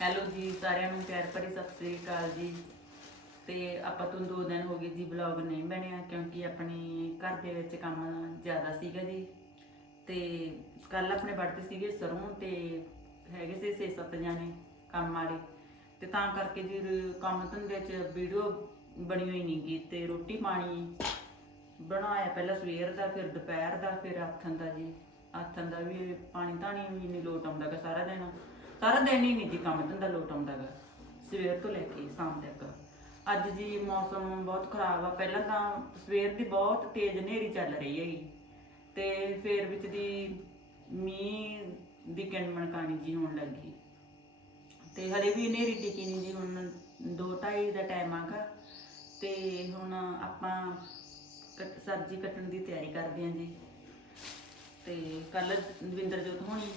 Hello ਜੀ ਸਾਰਿਆਂ ਨੂੰ ਪਿਆਰ ਭਰੀ ਸਤਿ ਸ੍ਰੀ ਅਕਾਲ ਜੀ। ਤੇ ਆਪਾਂ ਤੋਂ ਦੋ ਦਿਨ ਹੋ ਗਏ ਜੀ ਵਲੌਗ ਨਹੀਂ ਬਣਿਆ ਕਿਉਂਕਿ ਆਪਣੇ ਘਰ ਦੇ ਵਿੱਚ ਕੰਮ ਜ਼ਿਆਦਾ ਸੀਗਾ ਜੀ। ਤੇ ਕੱਲ ਆਪਣੇ ਵੜਦੇ ਸੀਗੇ ਸਰੋਂ ਤੇ ਹੈਗੇ ਸੀ 6-7 ਜਾਣੇ ਕੰਮ ਵਾਲੇ। ਤੇ ਤਾਂ ਕਰਕੇ ਜੀ ਕੰਮ ਧੰਦੇ 'ਚ ਵੀਡੀਓ ਬਣੀ ਹੋਈ ਨਹੀਂ ਗੀ ਤੇ ਰੋਟੀ ਪਾਣੀ ਬਣਾਇਆ ਪਹਿਲਾਂ ਸਵੇਰ ਦਾ, ਫਿਰ ਦੁਪਹਿਰ ਦਾ, ਫਿਰ ਆਥਣ ਦਾ ਜੀ। ਆਥਣ ਦਾ ਵੀ ਪਾਣੀ ਧਾਣੀ ਵੀ ਨਹੀਂ ਲੋਟ ਆਉਂਦਾਗਾ ਸਾਰਾ ਦਿਨ। ਸਾਰਾ ਦਿਨ ਹੀ ਨਹੀਂ ਜੀ ਕੰਮ ਧੰਦਾ ਲੋਟ ਆਉਂਦਾਗਾ ਸਵੇਰ ਤੋਂ ਲੈ ਕੇ ਸ਼ਾਮ ਤੱਕ। ਅੱਜ ਜੀ ਮੌਸਮ ਬਹੁਤ ਖਰਾਬ ਆ, ਪਹਿਲਾਂ ਤਾਂ ਸਵੇਰ ਦੀ ਬਹੁਤ ਤੇਜ਼ ਹਨੇਰੀ ਚੱਲ ਰਹੀ ਹੈਗੀ। ਤੇ ਫਿਰ ਵਿੱਚ ਦੀ ਮੀਂਹ ਦੀ ਕਿਣਮਣ ਕਾਣੀ ਜੀ ਹੋਣ ਲੱਗੀ ਤੇ ਹਲੇ ਵੀ ਹਨੇਰੀ ਟਿਕੀ ਨਹੀਂ ਜੀ, ਹੁਣ 2:30 ਦਾ ਟਾਈਮ ਆਗਾ ਤੇ ਹੁਣ ਆਪਾਂ ਸਬਜ਼ੀ ਕੱਟਣ ਦੀ ਤਿਆਰੀ ਕਰਦੇ ਹਾਂ ਜੀ। ਤੇ ਕੱਲ ਦਵਿੰਦਰ ਜੋਤ ਹੋਣੀ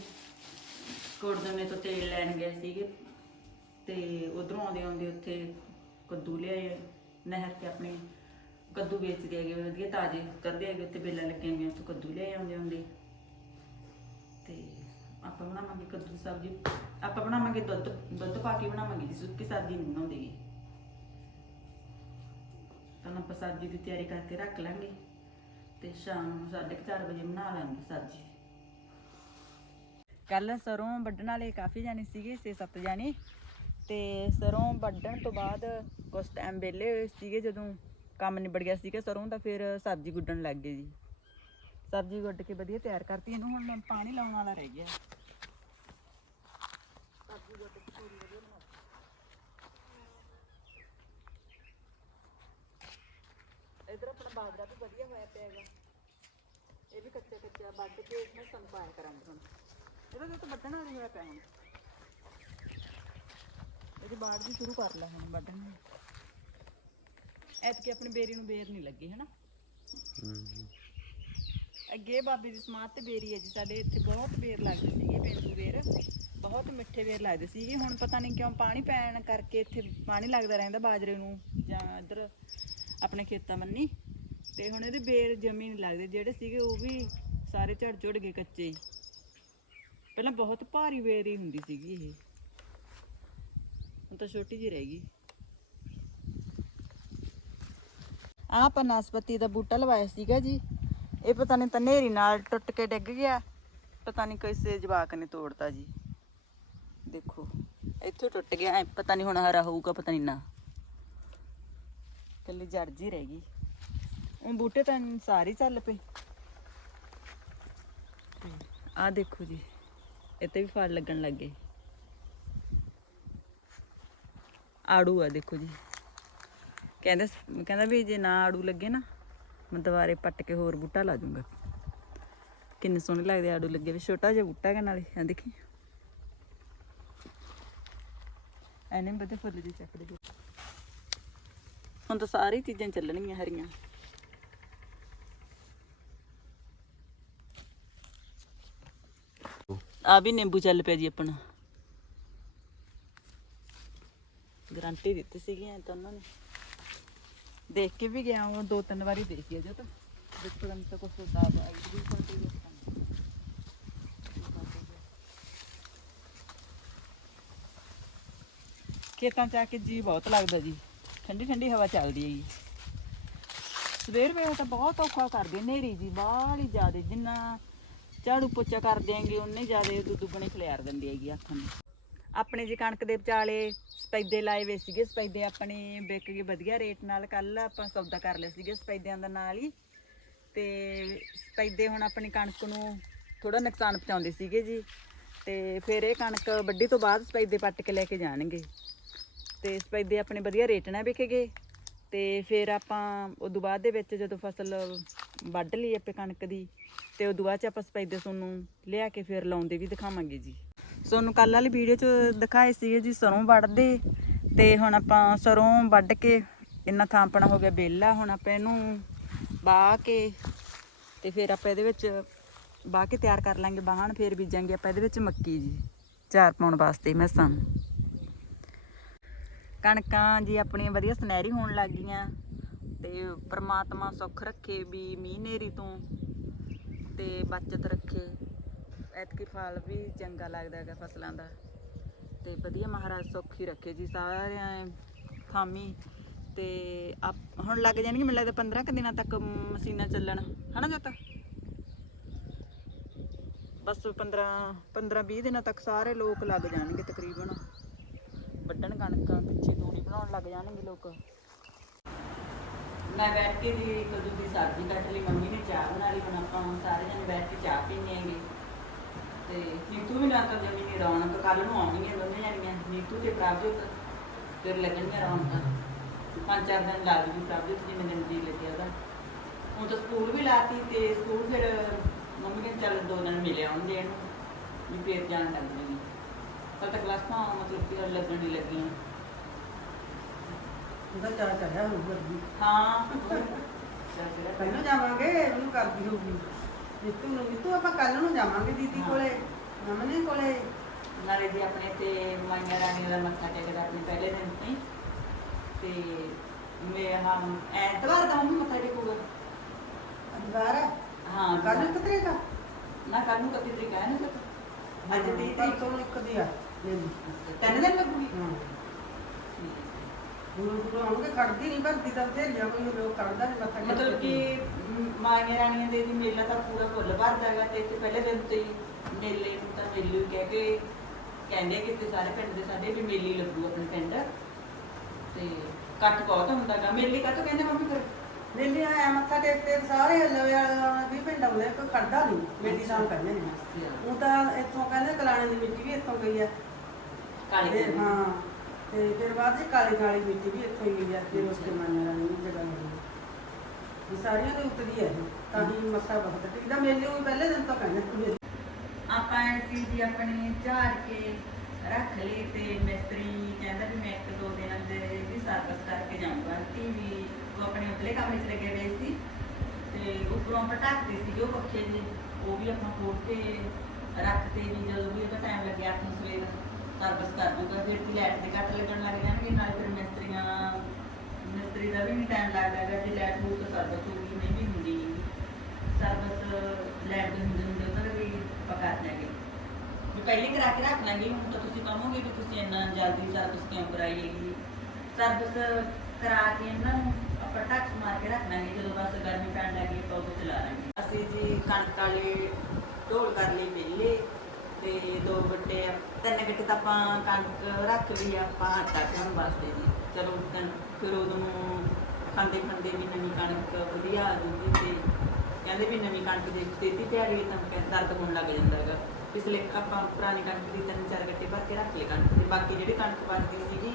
ਕੋਟਦਮੇ ਤੋਂ ਤੇਲ ਲੈਣ ਗਏ ਸੀਗੇ ਤੇ ਉਧਰੋਂ ਆਉਂਦੇ ਆਉਂਦੇ ਉੱਥੇ ਕੱਦੂ ਲਿਆਏ, ਨਹਿਰ ਤੇ ਆਪਣੇ ਕੱਦੂ ਵੇਚਦੇ ਹੈਗੇ, ਵਧੀਆ ਤਾਜ਼ੇ ਕਰਦੇ ਹੈਗੇ, ਉੱਥੇ ਬੇਲਾਂ ਲੱਗੀਆਂ ਹੋਈਆਂ, ਉੱਥੋਂ ਕੱਦੂ ਲਿਆਏ ਆਉਂਦੇ ਆਉਂਦੇ। ਤੇ ਆਪਾਂ ਬਣਾਵਾਂਗੇ ਕੱਦੂ ਦੀ ਸਬਜ਼ੀ, ਆਪਾਂ ਬਣਾਵਾਂਗੇ ਦੁੱਧ ਦੁੱਧ ਪਾ ਕੇ ਬਣਾਵਾਂਗੇ ਜੀ, ਸੁੱਕੀ ਸਬਜ਼ੀ ਨਹੀਂ ਬਣਾਉਂਦੇ ਤਾਂ ਆਪਾਂ ਸਬਜ਼ੀ ਦੀ ਤਿਆਰੀ ਕਰਕੇ ਰੱਖ ਲਾਂਗੇ ਤੇ ਸ਼ਾਮ ਨੂੰ 4:30 ਵਜੇ ਬਣਾ ਲਾਂਗੇ ਸਬਜ਼ੀ। ਕੱਲ ਸਰੋਂ ਵੱਢਣ ਵਾਲੇ ਕਾਫੀ ਜਾਣੇ ਸੀਗੇ 6-7 ਜਾਣੇ। ਤੇ ਸਰੋਂ ਵੱਢਣ ਤੋਂ ਬਾਅਦ ਕੁਝ ਟਾਈਮ ਵਿਹਲੇ ਹੋਏ ਸੀਗੇ, ਜਦੋਂ ਕੰਮ ਨਿਬੜ ਗਿਆ ਸੀਗਾ ਸਰੋਂ ਦਾ, ਫਿਰ ਸਬਜ਼ੀ ਗੁੱਡਣ ਲੱਗ ਗਏ ਜੀ। ਸਬਜ਼ੀ ਗੁੱਡ ਕੇ ਵਧੀਆ ਤਿਆਰ ਕਰਤੀ, ਇਹਨੂੰ ਹੁਣ ਪਾਣੀ ਲਾਉਣ ਵਾਲਾ ਰਹਿ ਗਿਆ। ਸਬਜ਼ੀ ਗੁੱਡ ਕੇ ਪੂਰੀ ਵਧੀਆ ਇਧਰ ਆਪਣਾ ਬਾਜਰਾ ਵੀ ਵਧੀਆ ਹੋਇਆ ਪਿਆ ਹੈਗਾ। ਇਹ ਵੀ ਕੱਚਾ ਕੱਚਾ ਵੱਢ ਕੇ ਮੈਂ ਸਾਨੂੰ ਪਾਇਆ ਹੁਣ। ਇਹਦਾ ਤਾਂ ਵੱਢਣ ਵਾਲੀ ਹੋਇਆ ਪਿਆ ਹੁਣ ਇਹਦੀ ਬਾੜ ਵੀ ਸ਼ੁਰੂ ਕਰ ਲੈ ਹੁਣ ਵੱਢਣ ਨੂੰ। ਐਤਕੀ ਆਪਣੀ ਬੇਰੀ ਨੂੰ ਬੇਰ ਨਹੀਂ ਲੱਗੀ, ਹਨਾ? ਅੱਗੇ ਬਾਬੇ ਦੀ ਸਮਾਧ ਤੇ ਬੇਰੀ ਹੈ ਜੀ, ਸਾਡੇ ਇੱਥੇ ਬਹੁਤ ਬੇਰ ਲੱਗਦੇ ਸੀਗੇ ਪੇਂਡੂ ਬੇਰ। ਬਹੁਤ ਮਿੱਠੇ ਬੇਰ ਲੱਗਦੇ ਸੀਗੇ। ਹੁਣ ਪਤਾ ਨਹੀਂ ਕਿਉਂ ਪਾਣੀ ਪੈਣ ਕਰਕੇ ਇੱਥੇ ਪਾਣੀ ਲੱਗਦਾ ਰਹਿੰਦਾ ਬਾਜਰੇ ਨੂੰ ਜਾਂ ਇੱਧਰ ਆਪਣੇ ਖੇਤਾਂ ਮੰਨੀ। ਤੇ ਹੁਣ ਇਹਦੇ ਬੇਰ ਜਮੀ ਨਹੀਂ ਲੱਗਦੇ। ਜਿਹੜੇ ਸੀਗੇ ਉਹ ਵੀ ਸਾਰੇ ਝੜ ਝੁੜ ਗਏ ਕੱਚੇ ਹੀ। ਪਹਿਲਾਂ ਬਹੁਤ ਭਾਰੀ ਵੇਰੀ ਹੁੰਦੀ ਸੀਗੀ ਇਹ। ਹੁਣ ਤਾਂ ਛੋਟੀ ਜਿਹੀ ਰਹਿ ਗਈ। ਆਹ ਆਪਾਂ ਨਾਸਪਤੀ ਦਾ ਬੂਟਾ ਲਵਾਇਆ ਸੀਗਾ ਜੀ। ਇਹ ਪਤਾ ਨਹੀਂ ਤਾਂ ਨੇਰੀ ਨਾਲ ਟੁੱਟ ਕੇ ਡਿੱਗ ਗਿਆ। ਪਤਾ ਨਹੀਂ ਕਿਸੇ ਜਵਾਕ ਨੇ ਤੋੜਤਾ ਜੀ। ਦੇਖੋ, ਇੱਥੋਂ ਟੁੱਟ ਗਿਆ। ਐ ਪਤਾ ਨਹੀਂ ਹੁਣ ਹਰਾ ਹੋਊਗਾ, ਪਤਾ ਨਹੀਂ ਨਾ। ਕੱਲੀ ਜੜ ਜੀ ਰਹਿ ਗਈ। ਉਹ ਬੂਟੇ ਤਾਂ ਸਾਰੇ ਚੱਲ ਪਏ। ਆ ਦੇਖੋ ਜੀ। ਇੱਥੇ ਵੀ ਫਲ ਲੱਗਣ ਲੱਗੇ ਆੜੂ ਆ ਦੇਖੋ ਜੀ। ਕਹਿੰਦੇ ਕਹਿੰਦਾ ਵੀ ਜੇ ਨਾ ਆੜੂ ਲੱਗੇ ਨਾ, ਮੈਂ ਦੁਬਾਰੇ ਪੱਟ ਕੇ ਹੋਰ ਬੂਟਾ ਲਾ ਦੂੰਗਾ ਕਿੰਨੇ ਸੋਹਣੇ ਲੱਗਦੇ ਆੜੂ ਲੱਗੇ ਵੀ, ਛੋਟਾ ਜਿਹਾ ਬੂਟਾ ਹੈਗਾ ਨਾਲੇ ਆ ਦੇਖੀ। ਐਨੇ ਬਦੇ ਫੁੱਲ ਜੀ ਚੱਕਦੇ। ਹੁਣ ਤਾਂ ਸਾਰੀ ਚੀਜ਼ਾਂ ਚੱਲਣਗੀਆਂ ਹਰੀਆਂ। ਆ ਵੀ ਨਿੰਬੂ ਚੱਲ ਪਿਆ ਜੀ ਆਪਣਾ। ਗਰੰਟੀ ਦਿੱਤੀ ਸੀਗੀ ਐ ਤਾਂ ਉਹਨਾਂ ਨੇ। ਦੇਖ ਕੇ ਵੀ ਗਿਆ ਉਹ ਦੋ ਤਿੰਨ ਵਾਰੀ ਦੇਖੀ ਅਜੇ ਤਾਂ ਦੇਖਣ ਤਾਂ ਕੁਛ ਹੁੰਦਾ ਆ ਵੀ ਕੋਈ ਖੇਤਾਂ ਚ ਆ ਕੇ ਜੀ ਬਹੁਤ ਲੱਗਦਾ ਜੀ। ਠੰਡੀ ਠੰਡੀ ਹਵਾ ਚੱਲਦੀ ਹੈ ਜੀ। ਸਵੇਰ ਵੇਲੇ ਤਾਂ ਬਹੁਤ ਔਖਾ ਕਰਦੀ ਹੈ ਨੇਰੀ ਜੀ ਬਾਹਲੀ ਜ਼ਿਆਦਾ, ਜਿੰਨਾ ਝਾੜੂ ਪੋਚਾ ਕਰ ਦੇਂਗੇ ਉਨੇ ਜ਼ਿਆਦੇ ਦੁੱਗਣੇ ਖਲਿਆਰ ਦਿੰਦੀ ਹੈਗੀ ਅੱਖਾਂ ਨੂੰ। ਆਪਣੇ ਜੀ ਕਣਕ ਦੇ ਵਿਚਾਲੇ ਸਪੈਦੇ ਲਾਏ ਵੇ ਸੀਗੇ, ਸਪੈਦੇ ਆਪਣੇ ਵਿਕ ਗਏ ਵਧੀਆ ਰੇਟ ਨਾਲ ਕੱਲ ਆਪਾਂ ਸੌਦਾ ਕਰ ਲਿਆ ਸੀਗੇ ਸਪੈਦਿਆਂ ਦਾ ਨਾਲ ਹੀ। ਤੇ ਸਪੈਦੇ ਹੁਣ ਆਪਣੀ ਕਣਕ ਨੂੰ ਥੋੜਾ ਨੁਕਸਾਨ ਪਹੁੰਚਾਉਂਦੇ ਸੀਗੇ ਜੀ। ਤੇ ਫਿਰ ਇਹ ਕਣਕ ਵੱਢੀ ਤੋਂ ਬਾਅਦ ਸਪੈਦੇ ਪੱਟ ਕੇ ਲੈ ਕੇ ਜਾਣਗੇ। ਤੇ ਸਪੈਦੇ ਆਪਣੇ ਵਧੀਆ ਰੇਟ ਨਾਲ ਵਿਕ ਗਏ। ਤੇ ਫਿਰ ਆਪਾਂ ਉਦੋਂ ਬਾਅਦ ਦੇ ਵਿੱਚ ਜਦੋਂ ਫਸਲ ਵੱਢ ਲਈ ਆਪੇ ਕਣਕ ਦੀ ਤੇ ਉਦੋਂ ਬਾਅਦ ਚ ਆਪਾਂ ਸਪੈਦੇ ਤੁਹਾਨੂੰ ਲਿਆ ਕੇ ਫਿਰ ਲਾਉਂਦੇ ਵੀ ਦਿਖਾਵਾਂਗੇ ਜੀ। ਤੁਹਾਨੂੰ ਕੱਲ ਵਾਲੀ ਵੀਡੀਓ 'ਚ ਦਿਖਾਏ ਸੀਗੇ ਜੀ ਸਰੋਂ ਵੱਢਦੇ ਤੇ ਹੁਣ ਆਪਾਂ ਸਰੋਂ ਵੱਢ ਕੇ ਇੰਨਾ ਥਾਂ ਆਪਣਾ ਹੋ ਗਿਆ ਬੇਲਾ, ਹੁਣ ਆਪਾਂ ਇਹਨੂੰ ਬਾਹ ਕੇ ਤੇ ਫਿਰ ਆਪਾਂ ਇਹਦੇ ਵਿੱਚ ਬਾਹ ਕੇ ਤਿਆਰ ਕਰ ਲਾਂਗੇ ਬਾਹਣ ਫਿਰ ਬੀਜਾਂਗੇ ਆਪਾਂ ਇਹਦੇ ਵਿੱਚ ਮੱਕੀ ਜੀ, ਚਾਰ ਪਾਉਣ ਵਾਸਤੇ ਮੈਸਾਂ ਨੂੰ। ਕਣਕਾਂ ਜੀ ਆਪਣੀਆਂ ਵਧੀਆ ਸੁਨਹਿਰੀ ਹੋਣ ਲੱਗ ਗਈਆਂ ਤੇ ਪ੍ਰਮਾਤਮਾ ਸੁੱਖ ਰੱਖੇ ਵੀ ਮੀਂਹ ਨੇਰੀ ਤੋਂ। ਤੇ ਬਚਤ ਰੱਖੇ। ਐਤਕੀ ਫਲ ਵੀ ਚੰਗਾ ਲੱਗਦਾ ਹੈਗਾ ਫਸਲਾਂ ਦਾ। ਤੇ ਵਧੀਆ ਮਹਾਰਾਜ ਸੌਖੀ ਰੱਖੇ ਜੀ ਸਾਰਿਆਂ ਥਾਮੀ। ਤੇ ਆਪ- ਹੁਣ ਲੱਗ ਜਾਣਗੇ ਮੈਨੂੰ ਲੱਗਦਾ 15 ਕੁ ਦਿਨਾਂ ਤੱਕ ਮਸ਼ੀਨਾਂ ਚੱਲਣ। ਹਨਾ ਜੋਤਾ? ਬਸ 15 15 20 ਦਿਨਾਂ ਤੱਕ ਸਾਰੇ ਲੋਕ ਲੱਗ ਜਾਣਗੇ ਤਕਰੀਬਨ। ਵੱਢਣ ਕਣਕਾਂ ਪਿੱਛੇ ਦੂਰੀ ਬਣਾਉਣ ਲੱਗ ਜਾਣਗੇ ਲੋਕ। ਮੈਂ ਬੈਠ ਕੇ ਵੀ ਕਦੋਂ ਦੀ ਸਬਜ਼ੀ ਕੱਟ ਲਈ, ਮੰਮੀ ਨੇ ਚਾਹ ਬਣਾ ਲਈ, ਹੁਣ ਆਪਾਂ ਸਾਰੇ ਜਣੇ ਬੈਠ ਕੇ ਚਾਹ ਪੀਣੇ ਹੈਗੇ। ਤੇ ਨੀਤੂ ਵੀ ਨਾ ਤਾਂ ਜਮੀ ਨਹੀਂ ਰੌਣਕ ਕੱਲ ਨੂੰ ਆਉਣਗੀਆਂ ਦੋਨੇ ਜਣੀਆਂ, ਨੀਤੂ ਤੇ ਪ੍ਰਭਜੋਤ, ਫਿਰ ਲੱਗਣਗੀਆਂ ਰੌਣਕਾਂ। ਪੰਜ ਚਾਰ ਦਿਨ ਲੱਗ ਜੂ ਪ੍ਰਭਜੋਤ ਜਿਵੇਂ ਦਿਨ ਜੀ ਲੱਗਿਆ ਉਹਦਾ। ਹੁਣ ਤਾਂ ਸਕੂਲ ਵੀ ਲਾਤੀ ਤੇ ਸਕੂਲ ਫਿਰ ਮੰਮੀ ਕਹਿੰਦੇ ਚੱਲ ਦੋ ਦਿਨ ਮਿਲੇ ਆਉਣਗੇ ਇਹਨੂੰ ਵੀ ਫਿਰ ਜਾਣ ਲੱਗ ਜੂਗੀ ਪਰ ਤਾਂ ਕਲਾਸਾਂ ਮਤਲਬ ਕਿ ਲੱਗਣ ਨਹੀਂ ਲੱਗੀਆਂ। ਉਹਦਾ ਚਾਹ ਚੜਿਆ ਹੋਊਗਾ ਜੀ ਹਾਂ। ਪਹਿਲਾਂ ਜਾਵਾਂਗੇ ਉਹਨੂੰ ਕਰਦੀ ਹੋਊਗੀ ਨੀਤੂ ਨੂੰ ਨੀਤੂ ਆਪਾਂ ਕੱਲ ਨੂੰ ਜਾਵਾਂਗੇ ਦੀਦੀ ਹਾਂ। ਕੋਲੇ ਨਮਨੇ ਕੋਲੇ। ਨਾਲੇ ਜੀ ਆਪਣੇ ਤੇ ਮਾਈਆਂ ਰਾਣੀ ਦਾ ਮੱਥਾ ਟੇਕਦਾ ਆਪਣੇ ਪਹਿਲੇ ਦਿਨ ਹੀ ਤੇ ਮੈਂ ਹਮ ਐਤਵਾਰ ਦਾ ਵੀ ਮੱਥਾ ਟੇਕੂਗਾ। ਅਦਵਾਰ ਹਾਂ? ਕੱਲ ਨੂੰ ਕਿਤਰੇ ਦਾ ਨਾ ਕੱਲ ਨੂੰ ਕੱਤੀ ਤਰੀਕ ਹੈ ਨਾ ਅੱਜ ਦੀ ਤਰੀਕ। ਤੋਂ ਇੱਕ ਦੀ ਆ। ਤਿੰਨ ਦਿਨ ਲੱਗੂਗੀ। ਹਾਂ। ਆਉਣਗੇ ਖੜਦੀ ਨਹੀਂ ਭਰਦੀ ਤਾਂ ਬਥੇਰੀਆਂ ਕੋਈ ਲੋਕ ਕੱਢਦਾ ਨਹੀਂ ਮੱਥਾ ਮਤਲਬ ਕੇ। ਕਿ ਮ, ਮਾਈਆਂ ਰਾਣੀਆਂ ਦੇ ਵੀ ਮੇਲਾ ਤਾਂ ਪੂਰਾ ਫੁੱਲ ਭਰਦਾ ਹੈਗਾ ਤੇ ਇੱਥੇ ਪਹਿਲੇ ਦਿਨ ਤੇ ਹੀ ਮੇਲੇ ਨੂੰ ਤਾਂ ਮੇਲੇ ਹੀ ਕਹਿ ਕੇ ਕਹਿੰਦੇ ਕਿ ਇੱਥੇ ਸਾਰੇ ਪਿੰਡ ਦੇ ਸਾਡੇ ਵੀ ਮੇਲੇ ਲੱਗੂ ਆਪਣੇ ਪਿੰਡ। ਤੇ ਇਕੱਠ ਬਹੁਤ ਹੁੰਦਾ ਗਾ ਮੇਲੇ ਕਾਹਤੋਂ ਕਹਿੰਦੇ ਮੰਮੀ ਫਿਰ? ਮੇਲੇ ਆਇਆ ਮੱਥਾ ਟੇਕ ਤੇ ਸਾਰੇ ਲਵੇ ਵਾਲਾ ਵੀ ਪਿੰਡ ਆਉਂਦੇ ਕੋਈ ਖੜਦਾ ਨਹੀਂ ਮੇਲੀ ਸਾਲ ਕਹਿੰਦੇ ਨੇ। ਉਹ ਤਾਂ ਇੱਥੋਂ ਕਹਿੰਦੇ ਕਲਾਣੇ ਦੀ ਮਿੱਟੀ ਵੀ ਇੱਥੋਂ ਗਈ ਆ। ਕਾਲੇ ਤੇ। ਹਾਂ। ਤੇ ਫਿਰ ਬਾਅਦ ਚ ਕਾਲੀ ਕਾਲੀ ਮਿੱਟੀ ਵੀ ਇੱਥੋਂ ਹੀ ਗਈ ਆ ਫਿਰ ਉਸ ਕੇ ਮਾਨਿਆ ਰਾਣੀ ਦੀ ਜਗ੍ਹਾ ਮਿਲੀ ਇਹ ਸਾਰੀਆਂ ਦੇ ਉਤਰੀ ਹੈ ਤਾਂ ਹੀ ਮੱਥਾ ਬਹੁਤ ਟਿਕਦਾ ਮੇਲੇ ਉਹ ਪਹਿਲੇ ਦਿਨ ਤੋਂ ਕਹਿੰਦੇ ਮੇਲੇ। ਆਪਾਂ ਐਸੀ ਜੀ ਆਪਣੀ ਝਾੜ ਕੇ ਰੱਖ ਲਈ ਤੇ ਮਿਸਤਰੀ ਕਹਿੰਦਾ ਵੀ ਮੈਂ ਇੱਕ ਦੋ ਦਿਨਾਂ ਦੇ ਵੀ ਸਰਵਿਸ ਕਰਕੇ ਜਾਊਂਗਾ। ਟੀਵੀ ਉਹ ਆਪਣੇ ਉਤਲੇ ਕਮਰੇ 'ਚ ਲੱਗੇ ਹੋਏ ਸੀ ਤੇ ਉੱਪਰੋਂ ਪਟਾਕਦੇ ਸੀ ਜੋ ਪੱਖੇ ਜੀ ਉਹ ਵੀ ਆਪਾਂ ਖੋਲ ਕੇ ਰੱਖਦੇ ਵੀ ਜਦੋਂ ਵੀ ਉਹਦਾ ਟਾਈਮ ਲੱਗਿਆ ਆਪਾਂ ਸਵੇਰ ਸਰਵਿਸ ਕਰ ਦੂਗਾ, ਫਿਰ ਦੀ ਲਾਈਟ ਦੇ ਕੱਟ ਲੱਗਣ ਲੱਗ ਜਾਣਗੇ, ਨਾਲੇ ਫਿਰ ਮਿਸਤਰੀਆਂ, ਮਿਸਤਰੀ ਦਾ ਵੀ ਨਹੀਂ ਟਾਈਮ ਲੱਗਦਾ ਹੈਗਾ, ਜੇ ਲਾਈਟ ਹੋਊ ਤਾਂ ਸਰਵਿਸ ਹੋਊਗੀ, ਨਹੀਂ ਵੀ ਹੁੰਦੀ ਸਰਵਿਸ ਲੈਟ ਦੇ ਹੁੰਦੇ ਹੁੰਦੇ ਉਹਨਾਂ ਦਾ ਵੀ ਪਕਾ ਦਿਆਂਗੇ। ਵੀ ਪਹਿਲੀ ਕਰਾ ਕੇ ਰੱਖ ਲਾਂਗੇ, ਹੁਣ ਤਾਂ ਤੁਸੀਂ ਕਹੋਗੇ ਵੀ ਤੁਸੀਂ ਇੰਨਾ ਜਲਦੀ ਸਰਵਿਸ ਕਿਉਂ ਕਰਾਈ ਹੈਗੀ। ਸਰਵਿਸ ਕਰਾ ਕੇ ਇਹਨਾਂ ਨੂੰ ਆਪਾਂ ਟੱਚ ਮਾਰ ਕੇ ਰੱਖ ਲਾਂਗੇ, ਜਦੋਂ ਬਸ ਗਰਮੀ ਪੈਣ ਲੱਗੀ ਆਪਾਂ ਉਦੋਂ ਚਲਾ ਲਾਂਗੇ। ਅਸੀਂ ਜੀ ਕਣਕ ਵਾਲੇ ਢੋਲ ਕਰ ਲਈ ਪਹਿਲੇ ਤੇ ਦੋ ਗੱਟੇ ਤਿੰਨ ਗੱਟੇ ਤਾਂ ਆਪਾਂ ਕਣਕ ਰੱਖ ਲਈ ਆਪਾਂ ਆਟਾ ਪਿਆਉਣ ਵਾਸਤੇ ਜੀ। ਚਲੋ then ਫਿਰ ਉਦੋਂ ਨੂੰ ਖਾਂਦੇ ਖਾਂਦੇ ਵੀ ਨਵੀਂ ਕਣਕ ਵਧੀਆ ਆ ਜੂਗੀ ਤੇ ਕਹਿੰਦੇ ਵੀ ਨਵੀਂ ਕਣਕ ਦੇ ਤੇਤੀ ਤਿਆਰੀ ਤਾਂ ਕਹਿੰਦੇ ਦਰਦ ਹੋਣ ਲੱਗ ਜਾਂਦਾ ਹੈਗਾ। ਇਸ ਆਪਾਂ ਪੁਰਾਣੀ ਕਣਕ ਦੀ ਤਿੰਨ ਚਾਰ ਗੱਟੇ ਭਰ ਕੇ ਰੱਖ ਲਏ ਕਣਕ ਤੇ। ਬਾਕੀ ਜਿਹੜੀ ਕਣਕ ਬਚਦੀ ਸੀਗੀ,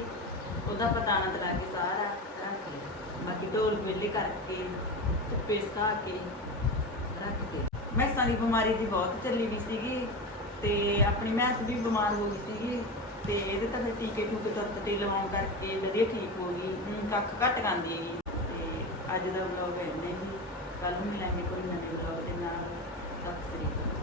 ਉਹਦਾ ਆਪਾਂ ਦਾਣਾ ਤਲਾ ਕੇ ਸਾਰਾ ਰੱਖ ਲਿਆ। ਬਾਕੀ ਢੋਲ ਵੇਲੇ ਕਰਕੇ ਧੁੱਪੇ ਸੁਕਾ ਕੇ ਰੱਖ ਕੇ ਮੈਸਾਂ ਦੀ ਬਿਮਾਰੀ ਦੀ ਬਹੁਤ ਚੱਲੀ ਵੀ ਸੀਗੀ। ਤੇ ਆਪਣੀ ਮੈਸ ਵੀ ਬਿਮਾਰ ਹੋ ਗਈ ਸੀਗੀ ਤੇ ਇਹਦੇ ਤਾਂ ਫਿਰ ਟੀਕੇ ਟੂਕੇ ਤੁਰਤ ਤੇ ਲਵਾਉਣ ਕਰਕੇ ਵਧੀਆ ਠੀਕ ਹੋ ਗਈ। ਹੁਣ ਕੱਖ ਘੱਟ ਖਾਂਦੀ ਹੈਗੀ। ਤੇ ਅੱਜ ਦਾ ਵਲੌਗ ਇੰਨੇ ਹੀ। ਕੱਲ ਮਿਲਾਂਗੇ ਕੋਈ ਨਵੇਂ ਵਲੌਗ ਦੇ ਨਾਲ। ਸਤਿ ਸ੍ਰੀ ਅਕਾਲ।